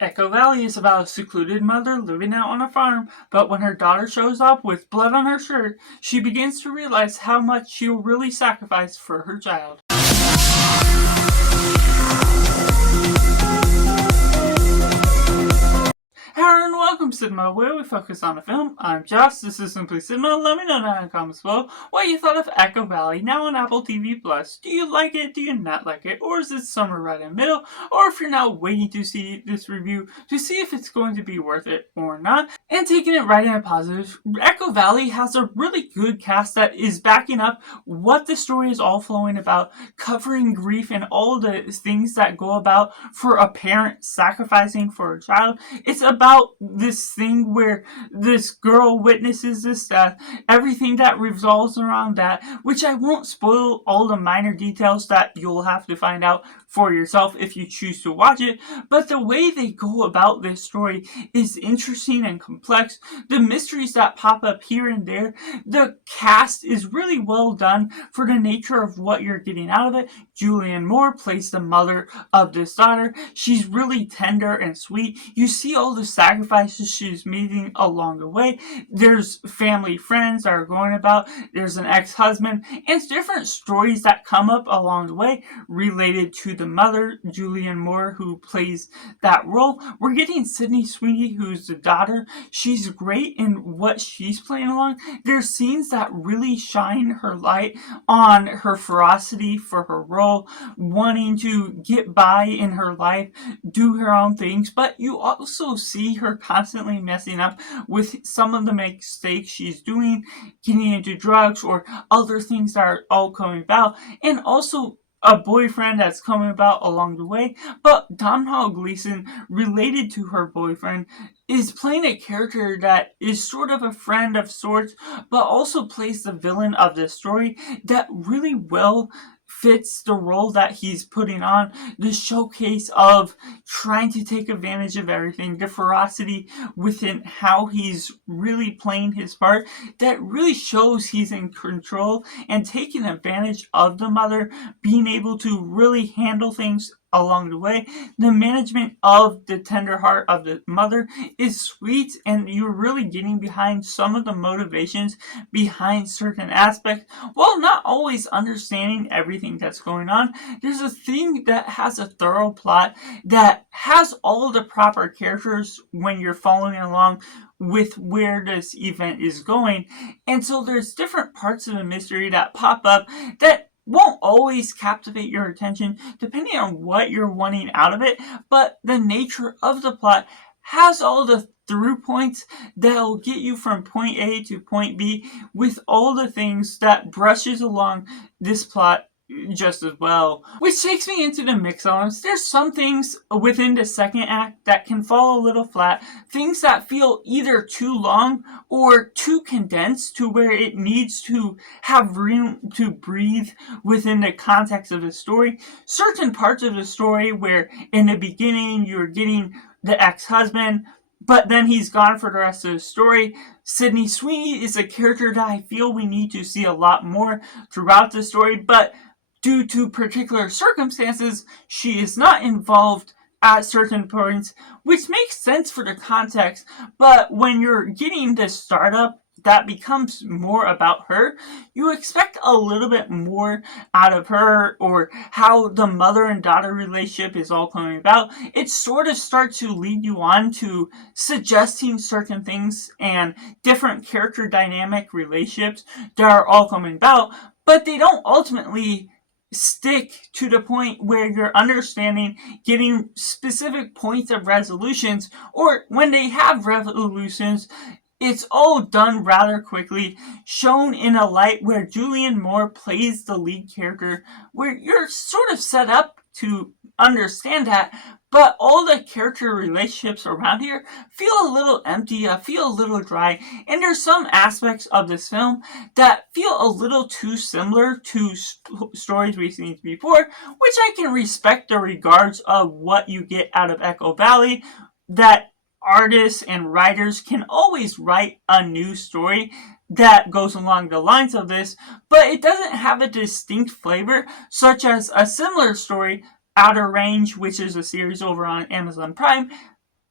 Echo Valley is about a secluded mother living out on a farm, but when her daughter shows up with blood on her shirt, she begins to realize how much she'll really sacrifice for her child. Hello and welcome to Cinema, where we focus on a film. I'm Josh, this is Simply Cinema. Let me know down in the comments below what you thought of Echo Valley, now on Apple TV+. Do you like it? Do you not like it? Or is it somewhere right in the middle? Or if you're now waiting to see this review to see if it's going to be worth it or not, and taking it right in a positive, Echo Valley has a really good cast that is backing up what the story is all flowing about, covering grief and all the things that go about for a parent sacrificing for a child. It's about this thing where this girl witnesses this death, everything that revolves around that, which I won't spoil all the minor details that you'll have to find out for yourself if you choose to watch it, but the way they go about this story is interesting and complex. The mysteries that pop up here and there, the cast is really well done for the nature of what you're getting out of it. Julianne Moore plays the mother of this daughter. She's really tender and sweet. You see all the sacrifices she's making along the way. There's family friends that are going about. There's an ex-husband and different stories that come up along the way related to the mother, Julianne Moore, who plays that role. We're getting Sydney Sweeney, who's the daughter. She's great in what she's playing along. There's scenes that really shine her light on her ferocity for her role, wanting to get by in her life, do her own things, but you also see her constantly messing up with some of the mistakes she's doing, getting into drugs or other things that are all coming about, and also a boyfriend that's coming about along the way. But Domhnall Gleeson, related to her boyfriend, is playing a character that is sort of a friend of sorts, but also plays the villain of the story that really well fits the role that he's putting on. The showcase of trying to take advantage of everything, the ferocity within how he's really playing his part, that really shows he's in control and taking advantage of the mother, being able to really handle things along the way. The management of the tender heart of the mother is sweet, and you're really getting behind some of the motivations behind certain aspects, while not always understanding everything that's going on. There's a thing that has a thorough plot, that has all the proper characters when you're following along with where this event is going, and so there's different parts of the mystery that pop up that won't always captivate your attention depending on what you're wanting out of it, but the nature of the plot has all the through points that'll get you from point A to point B with all the things that brushes along this plot just as well. Which takes me into the mix elements. There's some things within the second act that can fall a little flat, things that feel either too long or too condensed to where it needs to have room to breathe within the context of the story. Certain parts of the story where in the beginning you're getting the ex-husband, but then he's gone for the rest of the story. Sydney Sweeney is a character that I feel we need to see a lot more throughout the story, but due to particular circumstances, she is not involved at certain points, which makes sense for the context, but when you're getting this startup that becomes more about her, you expect a little bit more out of her, or how the mother and daughter relationship is all coming about. It sort of starts to lead you on to suggesting certain things and different character dynamic relationships that are all coming about, but they don't ultimately stick to the point where you're understanding, getting specific points of resolutions, or when they have resolutions, it's all done rather quickly, shown in a light where Julianne Moore plays the lead character, where you're sort of set up to understand that, but all the character relationships around here feel a little empty, feel a little dry, and there's some aspects of this film that feel a little too similar to stories we've seen before, which I can respect the regards of what you get out of Echo Valley, that artists and writers can always write a new story that goes along the lines of this, but it doesn't have a distinct flavor, such as a similar story, Outer Range, which is a series over on Amazon Prime,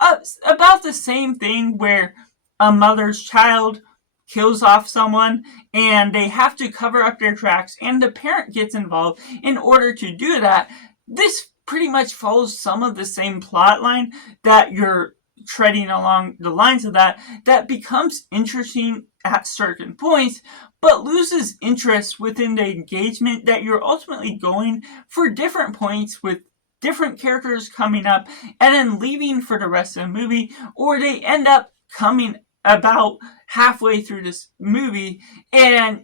about the same thing where a mother's child kills off someone and they have to cover up their tracks and the parent gets involved in order to do that. This pretty much follows some of the same plot line that you're treading along the lines of that becomes interesting at certain points, but loses interest within the engagement that you're ultimately going for different points with different characters coming up and then leaving for the rest of the movie, or they end up coming about halfway through this movie and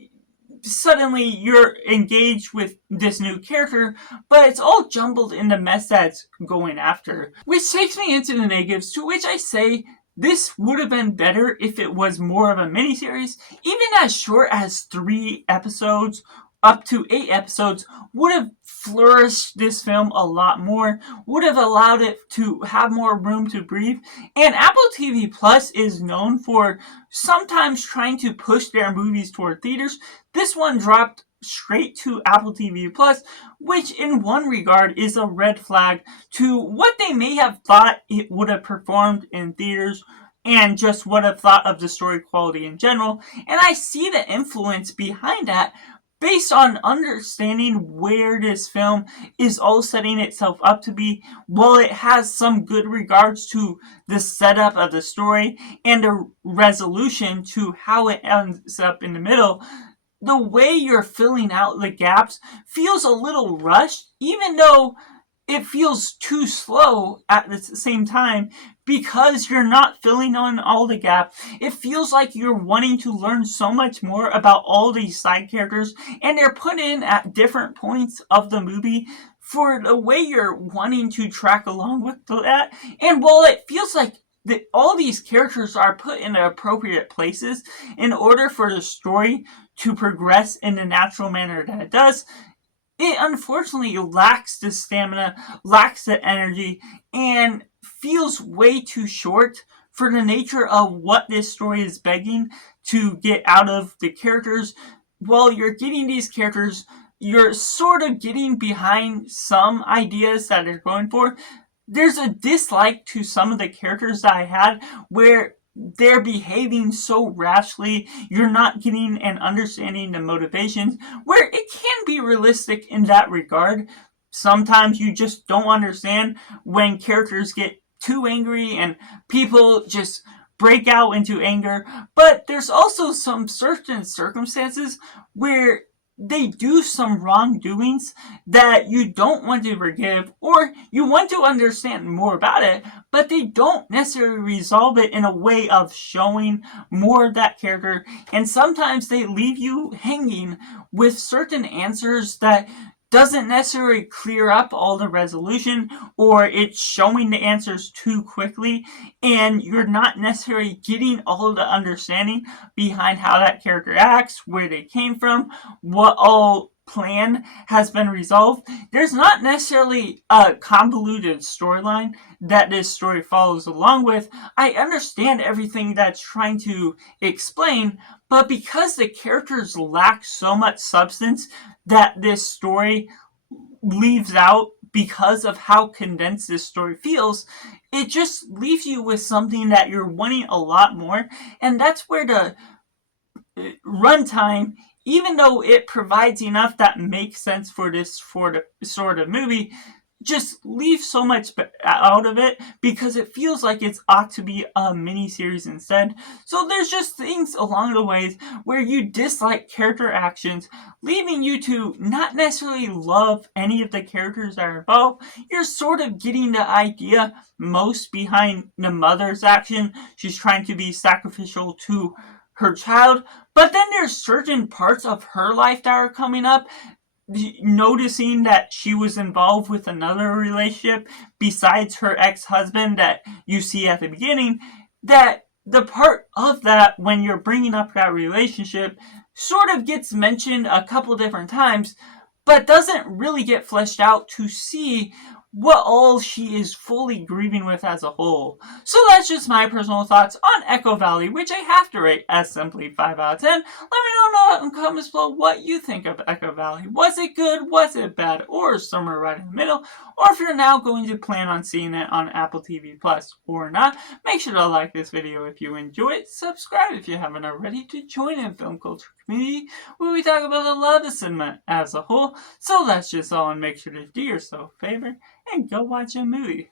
suddenly you're engaged with this new character, but it's all jumbled in the mess that's going after. Which takes me into the negatives, to which I say this would have been better if it was more of a miniseries. Even as short as 3 episodes, up to 8 episodes, would have flourished this film a lot more, would have allowed it to have more room to breathe. And Apple TV Plus is known for sometimes trying to push their movies toward theaters. This one dropped straight to Apple TV Plus, which in one regard is a red flag to what they may have thought it would have performed in theaters and just what I've thought of the story quality in general. And I see the influence behind that based on understanding where this film is all setting itself up to be. While it has some good regards to the setup of the story and the resolution to how it ends up in the middle, the way you're filling out the gaps feels a little rushed, even though it feels too slow at the same time, because you're not filling on all the gaps. It feels like you're wanting to learn so much more about all these side characters, and they're put in at different points of the movie for the way you're wanting to track along with that. And while it feels like all these characters are put in the appropriate places in order for the story to progress in the natural manner that it does, it unfortunately lacks the stamina, lacks the energy, and feels way too short for the nature of what this story is begging to get out of the characters. While you're getting these characters, you're sort of getting behind some ideas that they're going for. There's a dislike to some of the characters that I had where they're behaving so rashly, you're not getting and understanding the motivations, where it can be realistic in that regard. Sometimes you just don't understand when characters get too angry and people just break out into anger, but there's also some certain circumstances where they do some wrongdoings that you don't want to forgive, or you want to understand more about it, but they don't necessarily resolve it in a way of showing more of that character, and sometimes they leave you hanging with certain answers that doesn't necessarily clear up all the resolution, or it's showing the answers too quickly, and you're not necessarily getting all of the understanding behind how that character acts, where they came from, what all plan has been resolved. There's not necessarily a convoluted storyline that this story follows along with. I understand everything that's trying to explain, but because the characters lack so much substance that this story leaves out because of how condensed this story feels, it just leaves you with something that you're wanting a lot more, and that's where the runtime, even though it provides enough that makes sense for this sort of movie, just leaves so much out of it because it feels like it ought to be a mini-series instead. So there's just things along the ways where you dislike character actions, leaving you to not necessarily love any of the characters that are involved. You're sort of getting the idea most behind the mother's action. She's trying to be sacrificial to her child, but then there's certain parts of her life that are coming up, noticing that she was involved with another relationship besides her ex-husband that you see at the beginning, that the part of that when you're bringing up that relationship sort of gets mentioned a couple different times, but doesn't really get fleshed out to see what all she is fully grieving with as a whole. So that's just my personal thoughts on Echo Valley, which I have to rate as simply 5 out of 10. Let me know in the comments below what you think of Echo Valley. Was it good? Was it bad? Or somewhere right in the middle? Or if you're now going to plan on seeing it on Apple TV Plus or not, make sure to like this video if you enjoy it. Subscribe if you haven't already to join in film culture community where we talk about the love of cinema as a whole. So that's just all, and make sure to do yourself a favor and go watch a movie.